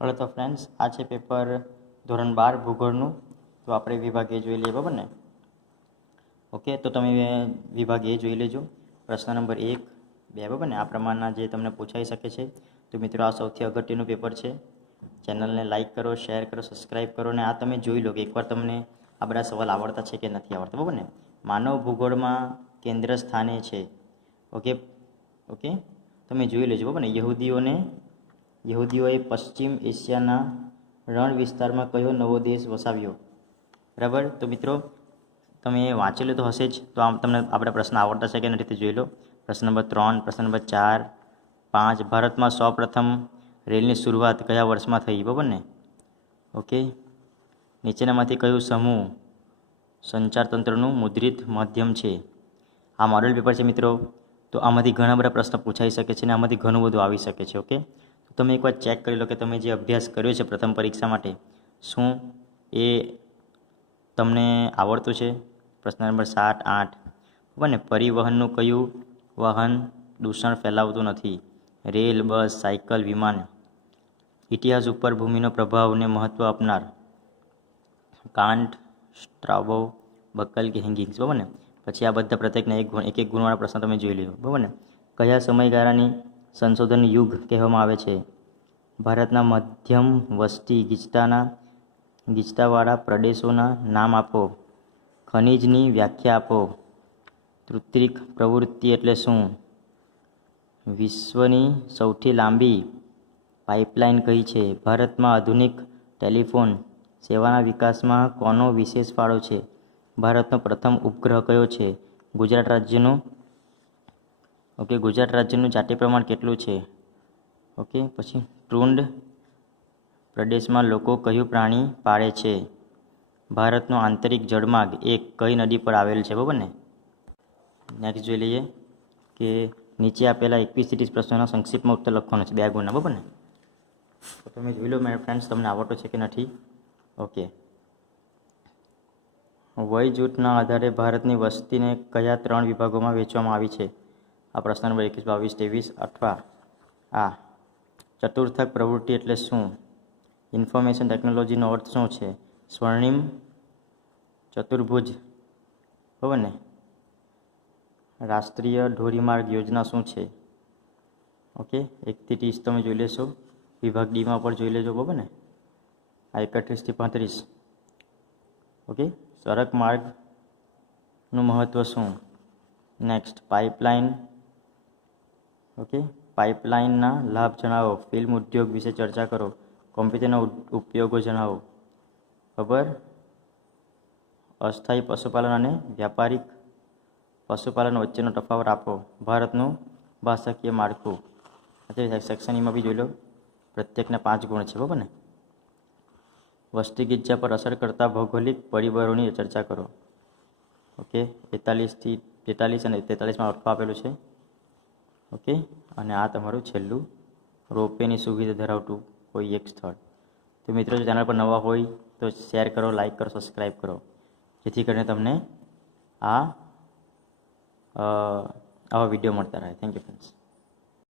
હવે તો ફ્રેન્ડ્સ આ છે પેપર ધોરણ 12 ભૂગોળનું. તો આપણે વિભાગ એ જોઈ લઈએ, બરાબર ને? ઓકે, તો તમે વિભાગ એ જોઈ લેજો. પ્રશ્ન નંબર 1, 2, બરાબર ને? આ પ્રમાણના જે તમને પૂછાઈ શકે છે. તો મિત્રો, આ સૌથી અગત્યનું પેપર છે. ચેનલને લાઇક કરો, શેર કરો, સબસ્ક્રાઈબ કરો. અને આ તમે જોઈ લો કે એકવાર તમને આ બધા સવાલ આવડતા છે કે નથી આવડતા, બરાબર ને? માનવ ભૂગોળમાં કેન્દ્ર સ્થાને છે. ઓકે, તમે જોઈ લેજો, બરાબર ને? યહૂદીઓએ પશ્ચિમ એશિયાના રણ વિસ્તારમાં કયો નવો દેશ વસાવ્યો? બરાબર. તો મિત્રો, તમે વાંચેલું તો હશે જ. તો આમ તમને આપણે પ્રશ્ન આવડતા છે કે નથી તે જોઈ લો. પ્રશ્ન નંબર 3, પ્રશ્ન નંબર 4, 5. ભારતમાં સૌપ્રથમ રેલની શરૂઆત કયા વર્ષમાં થઈ? બરાબર ને? ઓકે. નીચેનામાંથી કયું સમૂહ સંચારતંત્રનું મુદ્રિત માધ્યમ છે? આ મોડેલ પેપર છે મિત્રો. તો આમાંથી ઘણા બધા પ્રશ્નો પૂછાઈ શકે છે અને આમાંથી ઘણું બધું આવી શકે છે. ઓકે, તો તમે એકવાર ચેક કરી લો કે તમે જે અભ્યાસ કર્યો છે પ્રથમ પરીક્ષા માટે, શું એ તમને આવડતું છે? પ્રશ્ન નંબર 7, 8. બરાબર ને? પરિવહનનું કયું વાહન દૂષણ ફેલાવતું નથી? રેલ, બસ, સાયકલ, વિમાન. ઇતિહાસ ઉપર ભૂમિનો પ્રભાવને મહત્ત્વ આપનાર? કાન્ટ, સ્ટ્રાબો, બકલ કે હિંગિંગ્સ? બરાબર ને? પછી આ બધા પ્રત્યેકના એક ગુણવાળા પ્રશ્ન તમે જોઈ લો. બરાબર ને? કયા સમયગાળાની સંશોધન યુગ કહેવામાં આવે છે? ભારતના મધ્યમ વસ્તી ગીચતાવાળા પ્રદેશોના નામ આપો. ખનિજની વ્યાખ્યા આપો. તૃતીક પ્રવૃત્તિ એટલે શું? વિશ્વની સૌથી લાંબી પાઇપલાઇન કઈ છે? ભારતમાં આધુનિક ટેલિફોન સેવાના વિકાસમાં કોનો વિશેષ ફાળો છે? ભારતનો પ્રથમ ઉપગ્રહ કયો છે? ગુજરાત રાજ્યનું જાતિ પ્રમાણ કેટલું છે? ઓકે, પછી ટુંડ પ્રદેશમાં લોકો કયું પ્રાણી પાળે છે? ભારતનો આંતરિક જળમાર્ગ એક કઈ નદી પર આવેલ છે? બરાબર ને? નેક્સ્ટ જોઈ લઈએ કે નીચે આપેલા 21-30 પ્રશ્નોના સંક્ષિપ્તમાં ઉત્તર લખવાનો છે 2 ગુણના. બરાબર ને? તો તમે જોઈ લો મારા ફ્રેન્ડ્સ, તમને આવડતો છે કે નથી. ઓકે. વય જૂથના આધારે ભારતની વસ્તીને કયા 3 વિભાગોમાં વહેંચવામાં આવી છે? આ પ્રશ્ન નંબર 21, 22, 23. અથવા આ ચતુર્થક પ્રવૃત્તિ એટલે શું? ઇન્ફોર્મેશન ટેકનોલોજીનો અર્થ શું છે? સ્વર્ણિમ ચતુર્ભુજ. બરાબર ને? રાષ્ટ્રીય ધોરીમાર્ગ યોજના શું છે? ઓકે, 1 થી 30 તમે જોઈ લેશો. વિભાગ ડીમાં પણ જોઈ લેજો. બરાબર ને? આ 31 થી 35. ઓકે. સડક માર્ગનું મહત્ત્વ શું? Next pipeline. ઓકે, પાઇપલાઇનના લાભ જણાવો. ફિલ્મ ઉદ્યોગ વિશે ચર્ચા કરો. કોમ્પ્યુટરના ઉપયોગો જણાવો. ખબર. અસ્થાયી પશુપાલન અને વ્યાપારિક પશુપાલન વચ્ચેનો તફાવત આપો. ભારતનું ભાષાકીય માળખું. સેક્શન ઈમાં બી જોઈ લો. પ્રત્યેકના 5 ગુણ છે. બરાબર ને? વસ્તી ગીચતા પર અસર કરતા ભૌગોલિક પરિબળોની ચર્ચા કરો. ઓકે, 41 થી 43 અને 43માં અર્થ આપેલું છે. ઓકે, અને આ તમારું છેલ્લું રોપવેની સુવિધા ધરાવતું કોઈ એક સ્થળ. તો મિત્રો, જો ચેનલ પર નવા હોય તો શેર કરો, લાઇક કરો, સબસ્ક્રાઈબ કરો, જેથી કરીને તમને આવા વિડીયો મળતા રહે. Thank you friends.